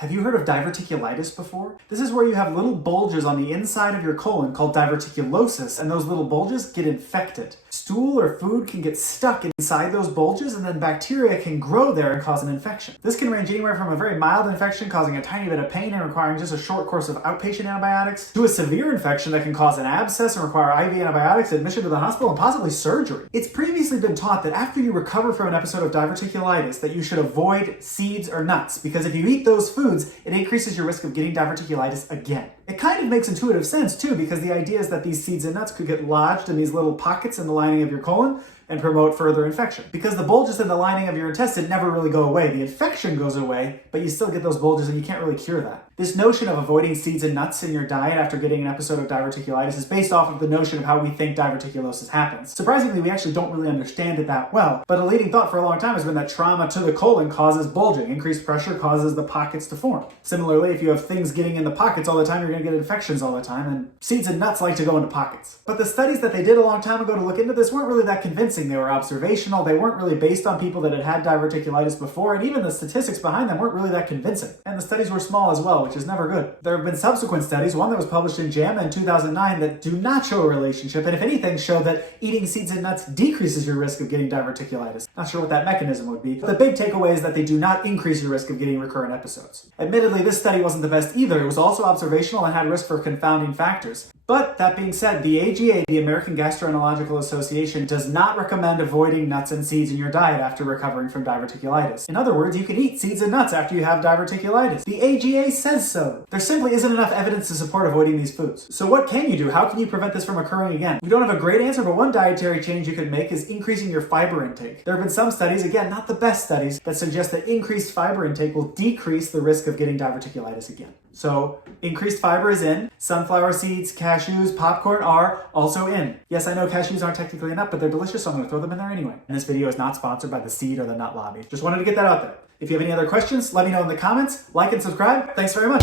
Have you heard of diverticulitis before? This is where you have little bulges on the inside of your colon called diverticulosis, and those little bulges get infected. Stool or food can get stuck inside those bulges, and then bacteria can grow there and cause an infection. This can range anywhere from a very mild infection causing a tiny bit of pain and requiring just a short course of outpatient antibiotics, to a severe infection that can cause an abscess and require IV antibiotics, admission to the hospital, and possibly surgery. It's previously been taught that after you recover from an episode of diverticulitis that you should avoid seeds or nuts, because if you eat those foods, it increases your risk of getting diverticulitis again. It kind of makes intuitive sense too, because the idea is that these seeds and nuts could get lodged in these little pockets in the lining of your colon and promote further infection. Because the bulges in the lining of your intestine never really go away. The infection goes away, but you still get those bulges and you can't really cure that. This notion of avoiding seeds and nuts in your diet after getting an episode of diverticulitis is based off of the notion of how we think diverticulosis happens. Surprisingly, we actually don't really understand it that well, but a leading thought for a long time has been that trauma to the colon causes bulging. Increased pressure causes the pockets to form. Similarly, if you have things getting in the pockets all the time, you're going to get infections all the time, and seeds and nuts like to go into pockets. But the studies that they did a long time ago to look into this weren't really that convincing. They were observational, they weren't really based on people that had had diverticulitis before, and even the statistics behind them weren't really that convincing. And the studies were small as well, which is never good. There have been subsequent studies, one that was published in JAMA in 2009, that do not show a relationship, and if anything show that eating seeds and nuts decreases your risk of getting diverticulitis. Not sure what that mechanism would be, but the big takeaway is that they do not increase your risk of getting recurrent episodes. Admittedly, this study wasn't the best either. It was also observational and had risk for confounding factors. But that being said, the AGA, the American Gastroenterological Association, does not recommend avoiding nuts and seeds in your diet after recovering from diverticulitis. In other words, you can eat seeds and nuts after you have diverticulitis. The AGA says so. There simply isn't enough evidence to support avoiding these foods. So what can you do? How can you prevent this from occurring again? We don't have a great answer, but one dietary change you could make is increasing your fiber intake. There have been some studies, again, not the best studies, that suggest that increased fiber intake will decrease the risk of getting diverticulitis again. So, increased fiber is in. Sunflower seeds, cashews, popcorn are also in. Yes, I know cashews aren't technically a nut, but they're delicious, so I'm going to throw them in there anyway. And this video is not sponsored by the seed or the nut lobby. Just wanted to get that out there. If you have any other questions, let me know in the comments. Like and subscribe. Thanks very much.